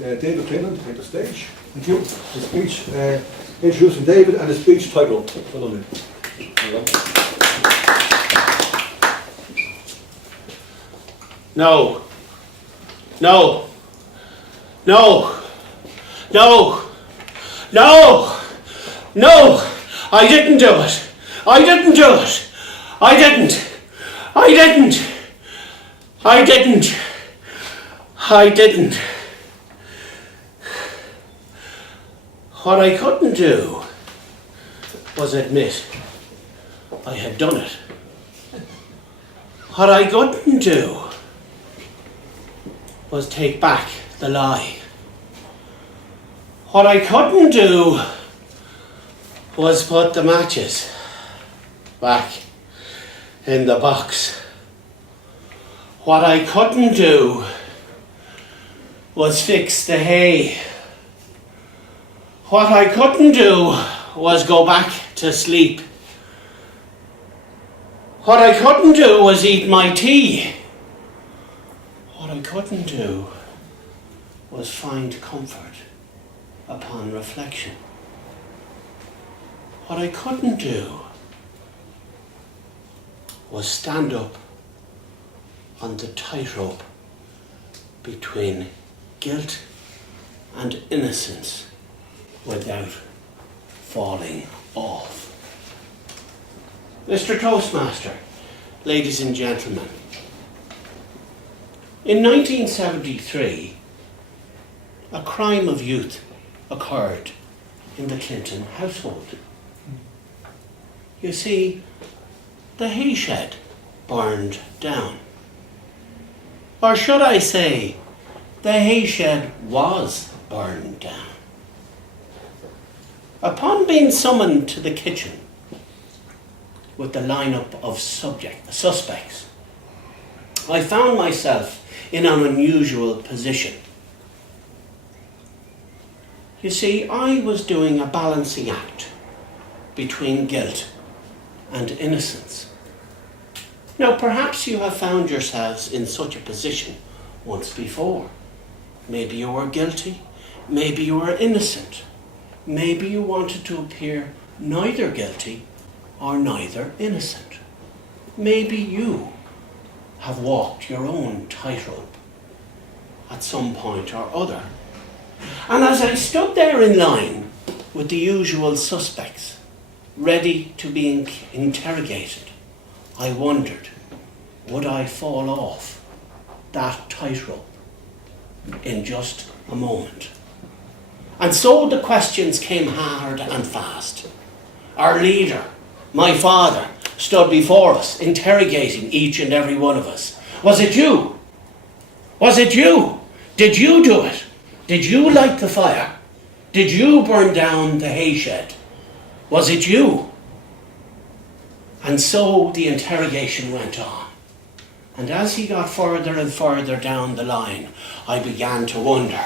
David Cleland to take the stage. Thank you. The speech introducing David and the speech Tightrope. Well done. No. No. No. No. No. No. I didn't do it. I didn't do it. I didn't. I didn't. I didn't. I didn't. What I couldn't do was admit I had done it. What I couldn't do was take back the lie. What I couldn't do was put the matches back in the box. What I couldn't do was fix the hay. What I couldn't do was go back to sleep. What I couldn't do was eat my tea. What I couldn't do was find comfort upon reflection. What I couldn't do was stand up on the tightrope between guilt and innocence without falling off. Mr. Toastmaster, ladies and gentlemen, in 1973, a crime of youth occurred in the Clinton household. You see, the hay shed burned down. Or should I say, the hay shed was burned down. Upon being summoned to the kitchen with the lineup of suspects, I found myself in an unusual position. You see, I was doing a balancing act between guilt and innocence. Now, perhaps you have found yourselves in such a position once before. Maybe you were guilty, maybe you were innocent. Maybe you wanted to appear neither guilty or neither innocent. Maybe you have walked your own tightrope at some point or other. And as I stood there in line with the usual suspects, ready to be interrogated, I wondered, would I fall off that tightrope in just a moment? And so the questions came hard and fast. Our leader, my father, stood before us, interrogating each and every one of us. Was it you? Was it you? Did you do it? Did you light the fire? Did you burn down the hay shed? Was it you? And so the interrogation went on. And as he got further and further down the line, I began to wonder,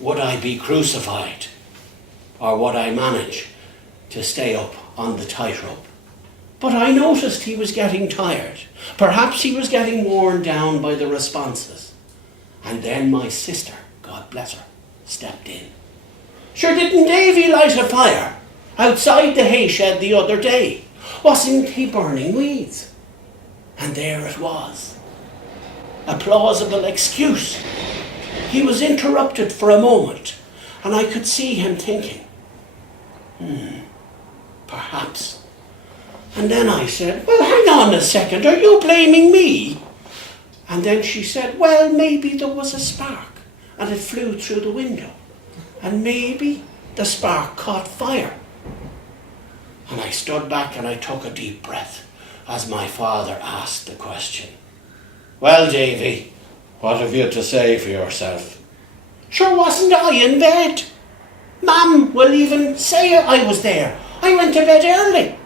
would I be crucified? Or would I manage to stay up on the tightrope? But I noticed he was getting tired. Perhaps he was getting worn down by the responses. And then my sister, God bless her, stepped in. Sure, didn't Davy light a fire outside the hay shed the other day? Wasn't he burning weeds? And there it was. A plausible excuse. He was interrupted for a moment, and I could see him thinking, perhaps. And then I said, well, hang on a second, are you blaming me? And then she said, well, maybe there was a spark, and it flew through the window, and maybe the spark caught fire. And I stood back and I took a deep breath as my father asked the question. Well, Davy, what have you to say for yourself? Sure, wasn't I in bed? Mum will even say I was there. I went to bed early.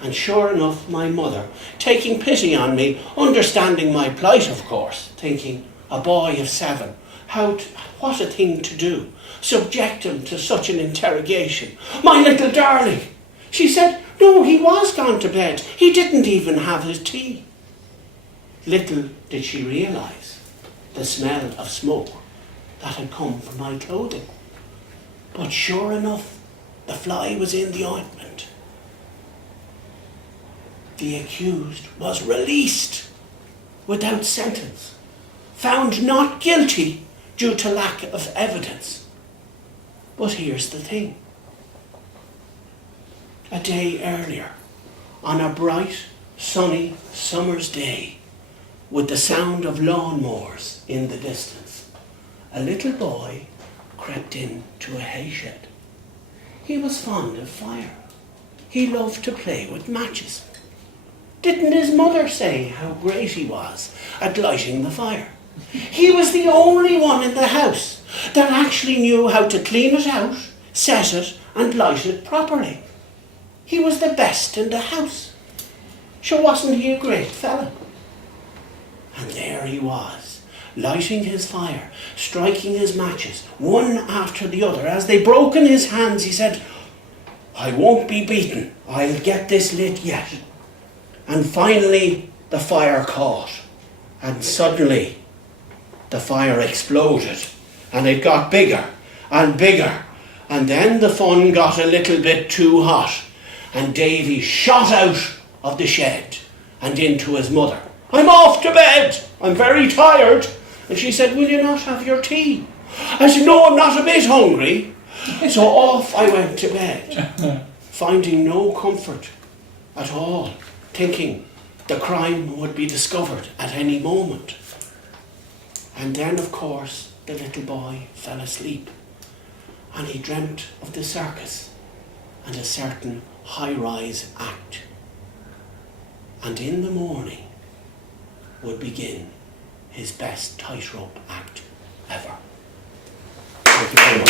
And sure enough, my mother, taking pity on me, understanding my plight, of course, thinking, a boy of 7, what a thing to do, subject him to such an interrogation. My little darling. She said, no, he was gone to bed. He didn't even have his tea. Little did she realise the smell of smoke that had come from my clothing. But sure enough, the fly was in the ointment. The accused was released without sentence, found not guilty due to lack of evidence. But here's the thing. A day earlier, on a bright, sunny summer's day, with the sound of lawnmowers in the distance, a little boy crept into a hay shed. He was fond of fire. He loved to play with matches. Didn't his mother say how great he was at lighting the fire? He was the only one in the house that actually knew how to clean it out, set it, and light it properly. He was the best in the house. Sure, wasn't he a great fella? And there he was, lighting his fire, striking his matches, one after the other. As they broke in his hands, he said, "I won't be beaten. I'll get this lit yet." And finally, the fire caught. And suddenly, the fire exploded. And it got bigger and bigger. And then the fun got a little bit too hot. And Davy shot out of the shed and into his mother. "I'm off to bed. I'm very tired." And she said, "Will you not have your tea?" I said, "No, I'm not a bit hungry." So off I went to bed, finding no comfort at all, thinking the crime would be discovered at any moment. And then, of course, the little boy fell asleep, and he dreamt of the circus and a certain high-rise act. And in the morning would begin his best tightrope act ever. Thank you very much.